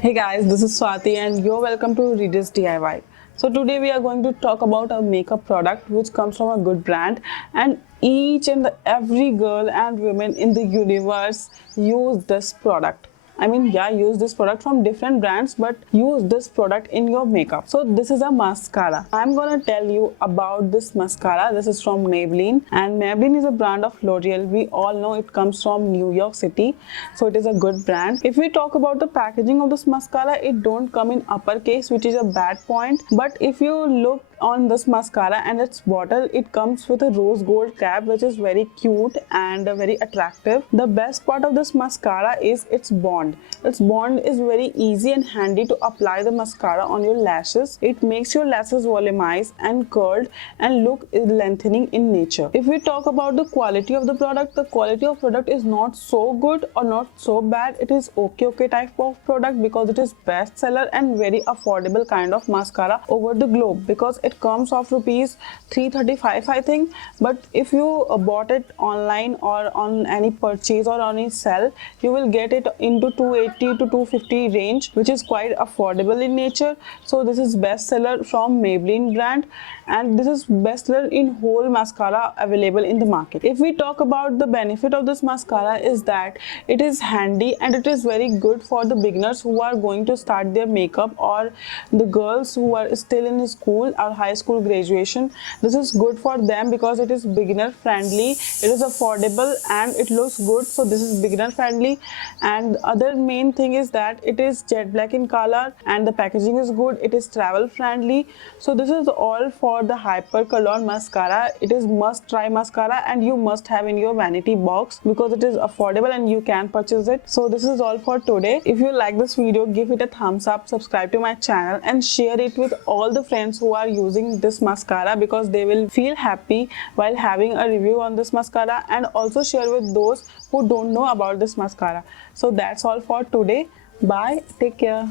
Hey guys, this is Swati and you're welcome to RedressedDIY. So today we are going to talk about a makeup product which comes from a good brand, and each and every girl and woman in the universe use this product. Use this product from different brands, but use this product in your makeup. So this is a mascara. I'm gonna tell you about this mascara. This is from Maybelline, and Maybelline is a brand of L'Oreal. We all know it comes from New York City, so it is a good brand. If we talk about the packaging of this mascara, it don't come in uppercase, which is a bad point. But if you look on this mascara and its bottle, it comes with a rose gold cap, which is very cute and very attractive. The best part of this mascara is its bond. Its bond is very easy and handy to apply the mascara on your lashes. It makes your lashes volumized and curled and look lengthening in nature. If we talk about the quality of the quality of product is not so good or not so bad. It is okay type of product because it is bestseller and very affordable kind of mascara over the globe, because it comes of rupees 335 I think. But if you bought it online or on any purchase or on a sell, you will get it into 280 to 250 range, which is quite affordable in nature. So this is bestseller from Maybelline brand, and this is bestseller in whole mascara available in the market. If we talk about the benefit of this mascara, is that it is handy and it is very good for the beginners who are going to start their makeup, or the girls who are still in school or high school graduation. This is good for them because it is beginner friendly, it is affordable, and it looks good. So this is beginner friendly. And other main thing is that it is jet black in color and the packaging is good. It is travel friendly. So this is all for the Hyper Cologne mascara. It is must try mascara and you must have in your vanity box because it is affordable and you can purchase it. So this is all for today. If you like this video, give it a thumbs up, subscribe to my channel, and share it with all the friends who are using this mascara, because they will feel happy while having a review on this mascara. And also share with those who don't know about this mascara. So that's all for today. Bye, take care.